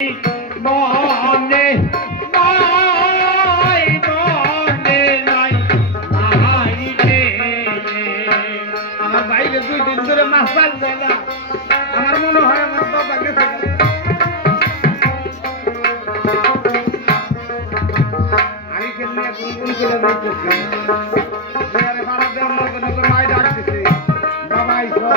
মনে নাই মনে নাই নাই রে আমার বাইরে 2 দিন ধরে মাছ পাইছে না আমার মনে হয় আমার বাবা গেছে আমি কেমনে গুনগুন করে বলতেছি আরে বাবা দেওয়ার মতো না তো মাই ডাকতেছে বাবা আইছো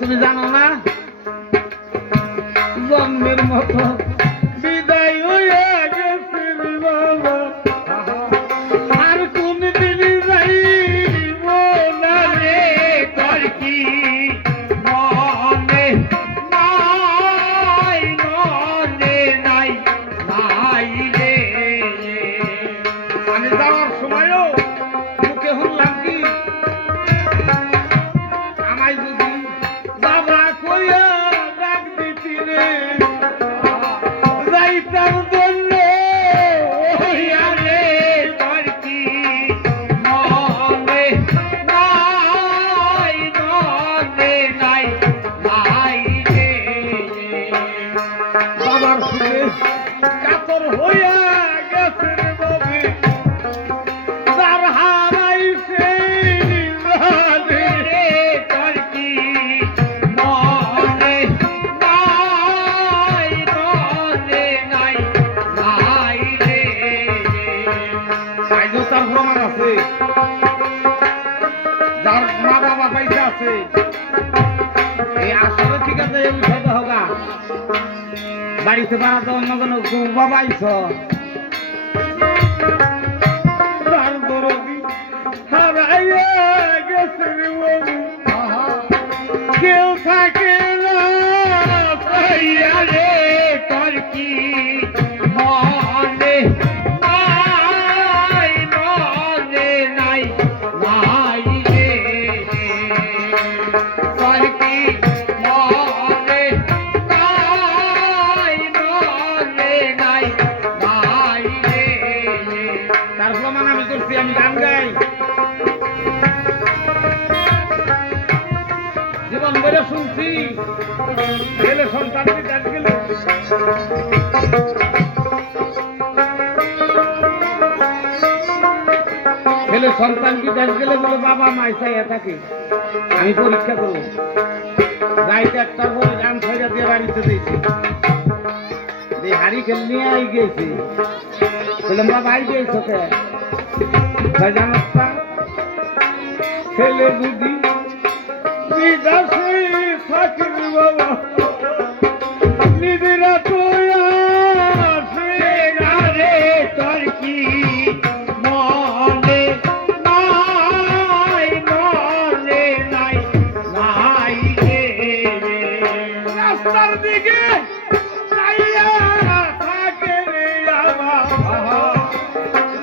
তুমি জানো না জন্মের মতো বিদায় হইয়া গেছে বাবা আর কোন দিন যাইব না রে তোর কি মনে নাই মনে নাই নাই রে আমি যাওয়ার সময়ও মুখে শুনলাম কি কাতর হইয়া গেছে ববে তার হারাইছে রে তোর কি মনে নাই মনে নাই নাই রে আইজো তার প্রমাণ আছে যার মা বাবা পয়সা আছে এই আসলে ঠিক আছে এই উঠাতে হোগা বাড়িতে বাড়াতে অন্য কোনো বাবা আইস কেউ থাকে না রে তোর কি মনে নাই মনে নাই নাই রে তোর কি আমি গান গাই জীবন বলে শুনছি ছেলে সন্তান ছেলে সন্তান কি দেশ গেলে বলে বাবা মাই চাইয়া থাকে আমি পরীক্ষা করবো রাইতে 1টার পরে গান ছাইয়া দিয়ে বাড়িতে দিয়েছি হাড়ি খেল নিয়ে আই গেছি বললাম বাবা আই গেছ ছেলে বুঝি বিদেশে থাকিবি বাবা নিজেরা তো রে তোর কি মনে নাই মনে নাই নাই রে রাস্তার দিকে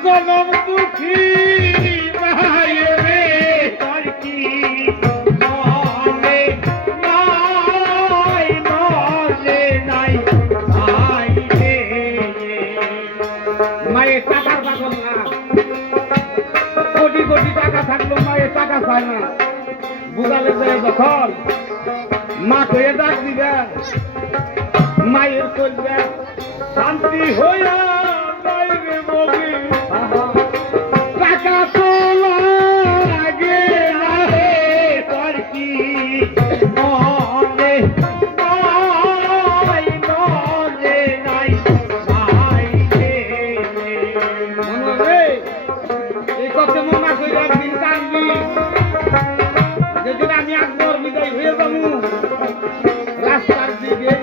জনম দুঃখী মায়ের টাকার পাগল না কোটি কোটি টাকা থাকলো মায়ের টাকা পায় না বুঝালে যায় যখন মা হয়ে ডাক দিবে মায়ের করবে শান্তি হইয়া বাইরে বলি টাকা তো লাগে না রে তোর কি মনে নাই মনে নাই নাই রে এই কথা মনে করে একদিন কাঁদবি যেদিন আমি আকবর বিদায় হয়ে যাবো রাস্তার দিকে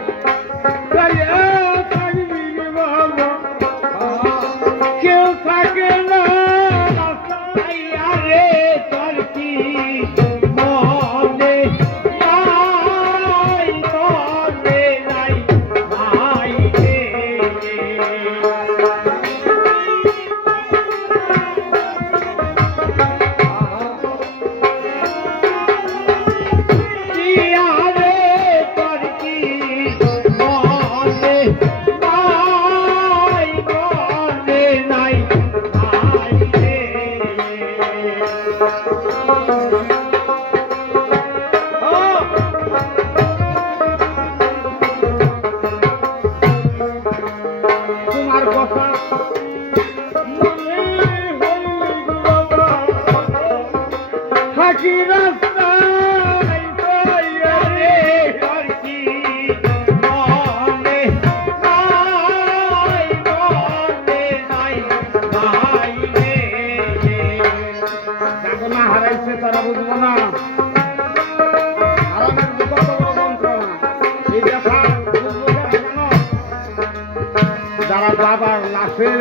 বাবার লাশে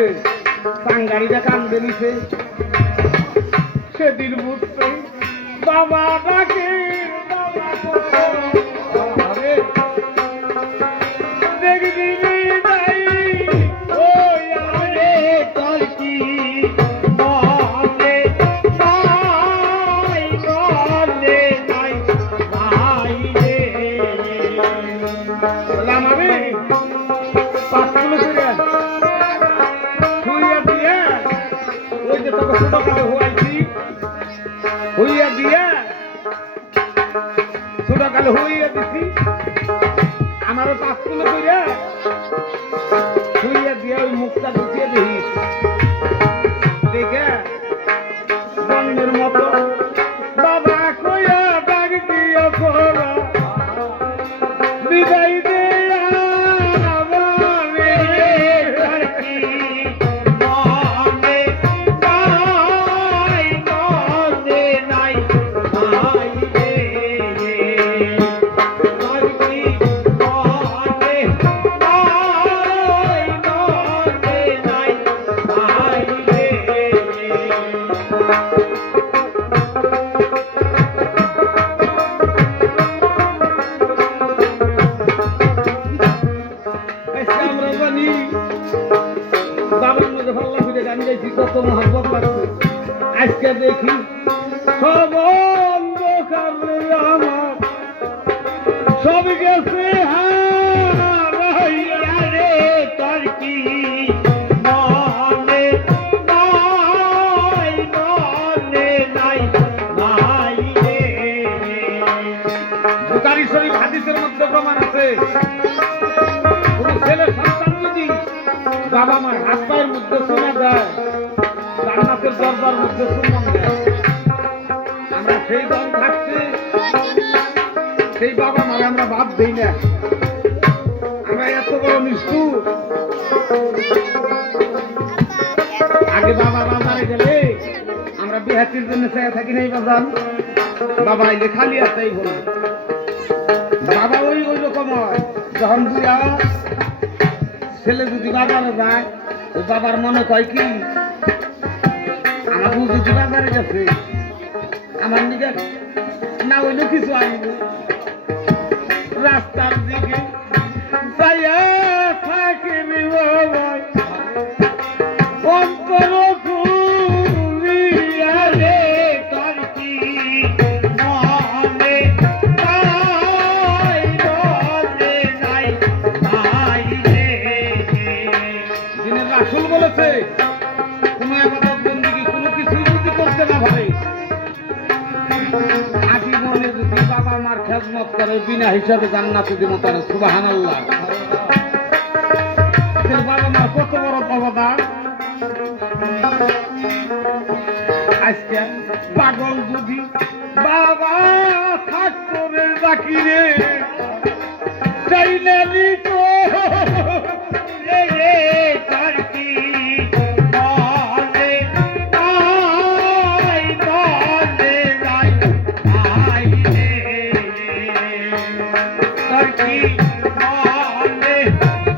সাঙ্গারিটা কান্দে নিছে সেদিন বুঝছে বাবা ডাকে দেখবি হইয়া দিয়া ছোট কালে হইয়া দিছি আমারও পাঁচগুলো কইরা হইয়া দিয়া ওই মুখটা গুছিয়ে দেখি দেখে বন্ধের মতো বাবা কইয়া ডাক দিয়া পড়া বিদায় দেয়া কত মহব্বত লাগছে আজকে দেখি সব অন্ধকার আমার সব গেছে রে তোর কি মনে নাই মনে নাই নাই রে বুখারী শরীফ হাদিসের মধ্যে প্রমাণ আছে কোন ছেলের সন্তান যদি বাবা মার হাত পায়ের মধ্যে শোনা দেয় জান্নাতের দরজার মধ্যে সুন্নাত দেয় আমরা সেই দল থাকতে সেই বাবা মারে আমরা বাদ দেই না আমরা এত বড় নিষ্ঠুর আগে বাবা বাজারে গেলে আমরা বিহাতির জন্য চেয়ে থাকি নাই বাজান বাবা আইলে খালি আসাই বলে বাবা ওই রকম হয় যখন বুড়া ছেলে যদি বাজারে যায় ওই বাবার মনে কয় কি আমার যদি বাজারে গেছে আমার দিকে না হইলেও কিছু আনবো রাস্তার দিকে যাইয়া থাকে অন্তর খুলিয়া রে তোর কি মনে নাই মনে নাই নাই রে দিনের রাসূল বলেছে কোনো ইবাদত বন্দেগী কোনো কিছু যদি করতে না পারে আজীবনে যদি বাবা মার খেদমত করে বিনা হিসাবে জান্নাতে দিব তার সুবহানাল্লাহ বাবা মার কত বড় অবদান আজকে পাগল যদি বাবা থাকতো রে জাকিরে চাইলে নিত রে তার কি মনে নাই মনে নাই নাই রে তার কি মনে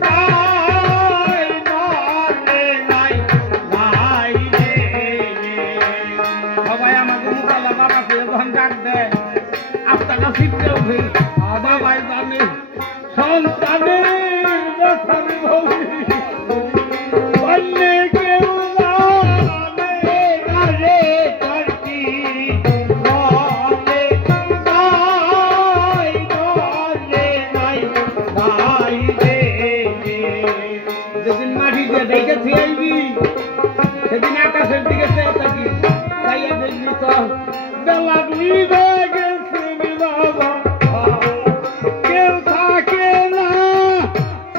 নাই মনে নাই নাই রে সবাই আমাকে মুকালা বাবাকে যখন ডাক দেয় আপনারা শিখতে উঠে বাবাই জানে সন্তানের ব্যথার ভবি অন্য কেউ জানে না রে তার কি মনে নাই মনে নাই নাই রে যেদিন মাটিতে ডেকে থিয়াইবি সেদিন আকাশের দিকে চেয়ে থাকি চাইয়া দেখবি তো বেলা দুই হয়ে গেছে বাবা কেউ থাকে না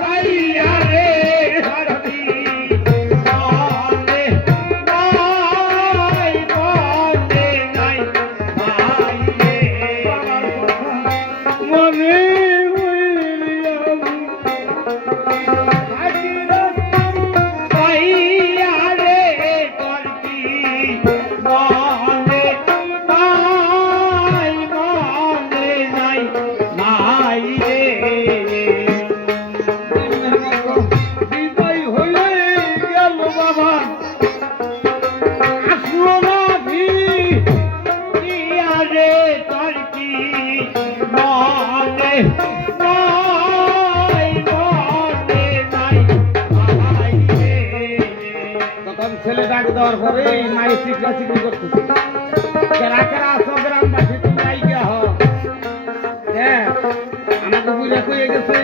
চাইয়া রে সারথি মনে নাই মনে নাই নাই রে মনে মনে নাই মনে তখন ছেলে ডাক দেওয়ার পরে মায়ের চিকরা চিকরি করতেছে কেরা কেরা আছো গ্রামবাসী তুমি আইগা হ হ্যাঁ আমাকে বুঝে কয়ে গেছে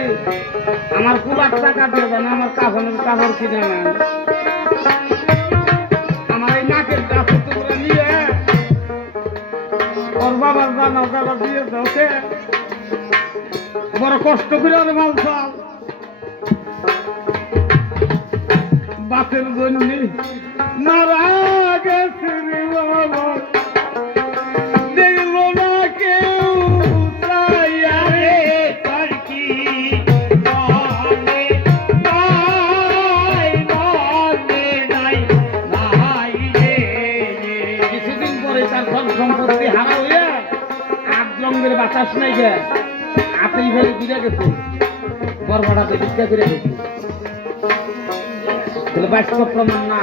আমার কুলার টাকা দেবে না আমার কাফনের কাপড় কিনে না আমার এই নাকের গাছে তোমরা নিয়ে ওর বাবার জানা জানা দিয়ে দাওতে বড় কষ্ট করে ওর মাল চাল বাসের জন্য মারা গেছে রে বাবা দেখলো না কেউ চাইয়া রে তার কি কিছুদিন পরে তার ধন সম্পত্তি হারা হইয়া আট রঙের বাতাস নাই গে হাতেই ফেলে দিলে গেছে বরবাটাতে ভিক্ষা করে গেছে বাস্তব প্রমাণ না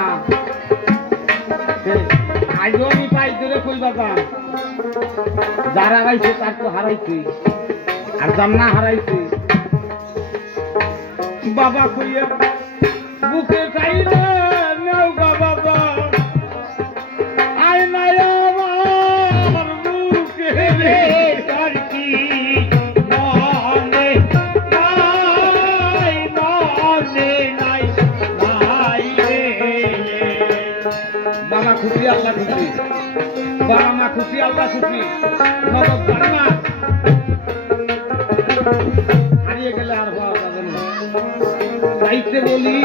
আজও আমি পাই ধরে কইবা যান যারা হারাইছে তার তো হারাইছে আর যার না হারাইছে বাবা কইয়া বুকে চাইলে নেও বাবা যা আয় নাই আমার বুকে রে তার কি মনে নাই মনে নাই বাবা খুশি আল্লাহ খুশি বাবা মা খুশি আল্লাহ খুশি মদত জানে না হারিয়ে গেলে আর পাওয়া যাবে না তাইতে বলি